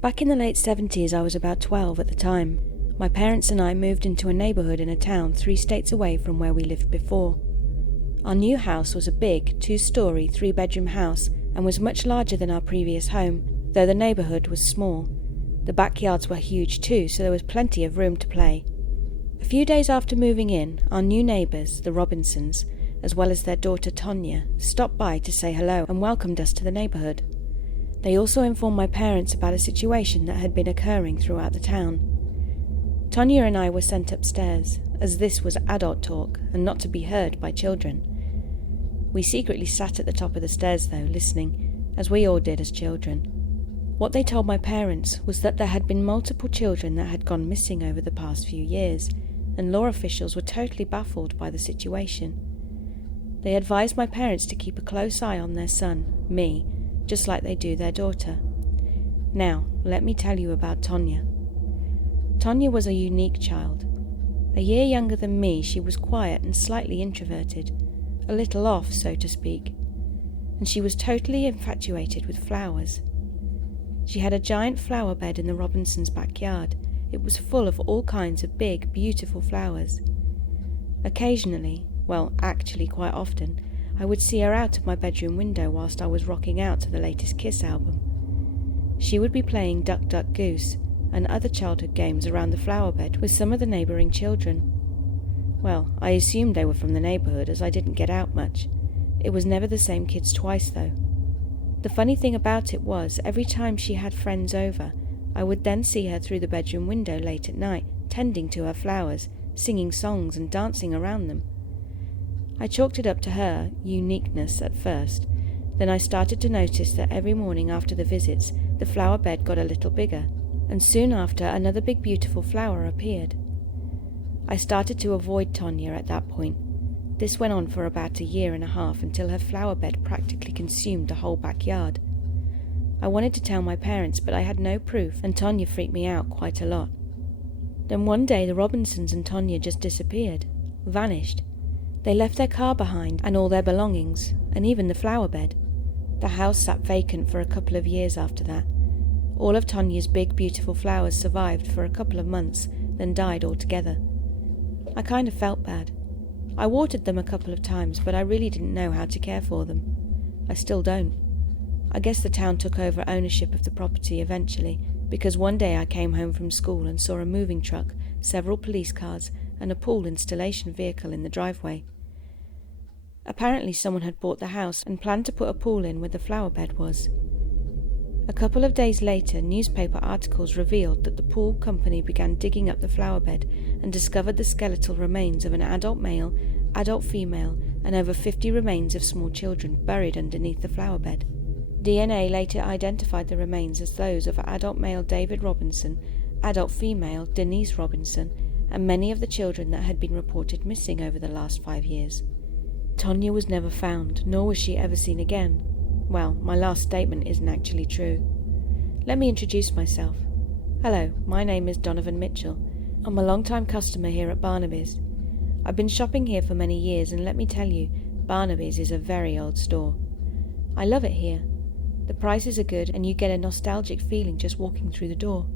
Back in the late 70s, I was about 12 at the time. My parents and I moved into a neighbourhood in a town 3 states away from where we lived before. Our new house was a big, 2-storey, 3-bedroom house and was much larger than our previous home, though the neighbourhood was small. The backyards were huge too, so there was plenty of room to play. A few days after moving in, our new neighbours, the Robinsons, as well as their daughter Tonya, stopped by to say hello and welcomed us to the neighbourhood. They also informed my parents about a situation that had been occurring throughout the town. Tonya and I were sent upstairs, as this was adult talk and not to be heard by children. We secretly sat at the top of the stairs though, listening, as we all did as children. What they told my parents was that there had been multiple children that had gone missing over the past few years, and law officials were totally baffled by the situation. They advised my parents to keep a close eye on their son, me, just like they do their daughter. Now, let me tell you about Tonya. Tonya was a unique child. A year younger than me, she was quiet and slightly introverted, a little off, so to speak, and she was totally infatuated with flowers. She had a giant flower bed in the Robinsons' backyard. It was full of all kinds of big, beautiful flowers. Occasionally, well, actually quite often, I would see her out of my bedroom window whilst I was rocking out to the latest Kiss album. She would be playing Duck Duck Goose and other childhood games around the flower bed with some of the neighbouring children. Well, I assumed they were from the neighbourhood as I didn't get out much. It was never the same kids twice though. The funny thing about it was, every time she had friends over, I would then see her through the bedroom window late at night, tending to her flowers, singing songs and dancing around them. I chalked it up to her uniqueness at first. Then I started to notice that every morning after the visits, the flower bed got a little bigger, and soon after another big beautiful flower appeared. I started to avoid Tonya at that point. This went on for about 1.5 years until her flower bed practically consumed the whole backyard. I wanted to tell my parents, but I had no proof, and Tonya freaked me out quite a lot. Then one day the Robinsons and Tonya just disappeared, vanished. They left their car behind and all their belongings, and even the flower bed. The house sat vacant for a couple of years after that. All of Tonya's big beautiful flowers survived for a couple of months, then died altogether. I kind of felt bad. I watered them a couple of times, but I really didn't know how to care for them. I still don't. I guess the town took over ownership of the property eventually, because one day I came home from school and saw a moving truck, several police cars, and a pool installation vehicle in the driveway. Apparently someone had bought the house and planned to put a pool in where the flower bed was. A couple of days later, newspaper articles revealed that the pool company began digging up the flower bed and discovered the skeletal remains of an adult male, adult female, and over 50 remains of small children buried underneath the flower bed. DNA later identified the remains as those of adult male David Robinson, adult female Denise Robinson, and many of the children that had been reported missing over the last 5 years. Tonya was never found, nor was she ever seen again. Well, my last statement isn't actually true. Let me introduce myself. Hello, my name is Donovan Mitchell. I'm a long-time customer here at Barnaby's. I've been shopping here for many years, and let me tell you, Barnaby's is a very old store. I love it here. The prices are good, and you get a nostalgic feeling just walking through the door.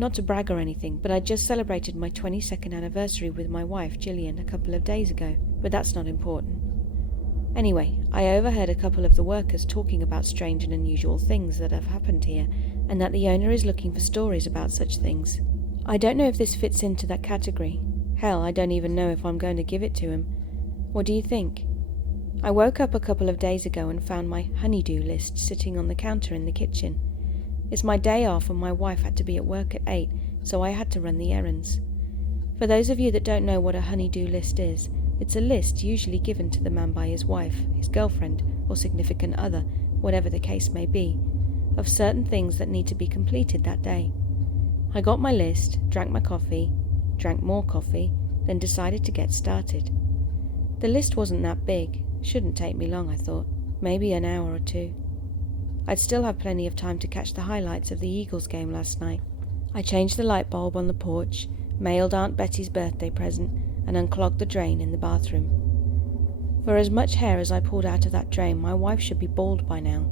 Not to brag or anything, but I just celebrated my 22nd anniversary with my wife, Gillian, a couple of days ago, but that's not important. Anyway, I overheard a couple of the workers talking about strange and unusual things that have happened here, and that the owner is looking for stories about such things. I don't know if this fits into that category. Hell, I don't even know if I'm going to give it to him. What do you think? I woke up a couple of days ago and found my honeydew list sitting on the counter in the kitchen. It's my day off and my wife had to be at work at 8, so I had to run the errands. For those of you that don't know what a honeydew list is, it's a list usually given to the man by his wife, his girlfriend, or significant other, whatever the case may be, of certain things that need to be completed that day. I got my list, drank my coffee, drank more coffee, then decided to get started. The list wasn't that big. Shouldn't take me long, I thought. Maybe an hour or 2. I'd still have plenty of time to catch the highlights of the Eagles game last night. I changed the light bulb on the porch, mailed Aunt Betty's birthday present, and unclogged the drain in the bathroom. For as much hair as I pulled out of that drain, my wife should be bald by now.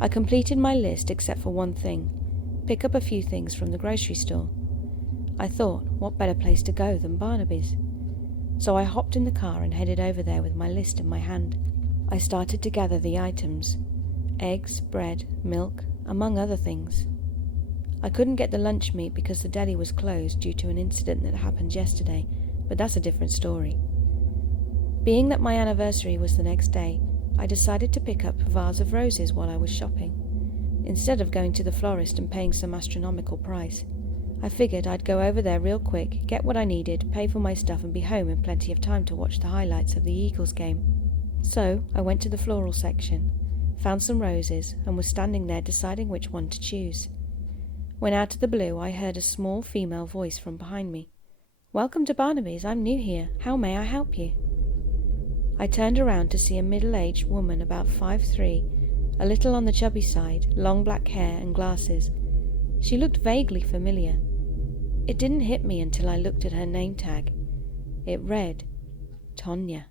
I completed my list except for one thing: pick up a few things from the grocery store. I thought, what better place to go than Barnaby's? So I hopped in the car and headed over there with my list in my hand. I started to gather the items: eggs, bread, milk, among other things. I couldn't get the lunch meat because the deli was closed due to an incident that happened yesterday, but that's a different story. Being that my anniversary was the next day, I decided to pick up a vase of roses while I was shopping. Instead of going to the florist and paying some astronomical price, I figured I'd go over there real quick, get what I needed, pay for my stuff and be home in plenty of time to watch the highlights of the Eagles game. So I went to the floral section, found some roses, and was standing there deciding which one to choose. When out of the blue I heard a small female voice from behind me. "Welcome to Barnaby's, I'm new here. How may I help you?" I turned around to see a middle-aged woman about 5'3", a little on the chubby side, long black hair and glasses. She looked vaguely familiar. It didn't hit me until I looked at her name tag. It read, Tonya.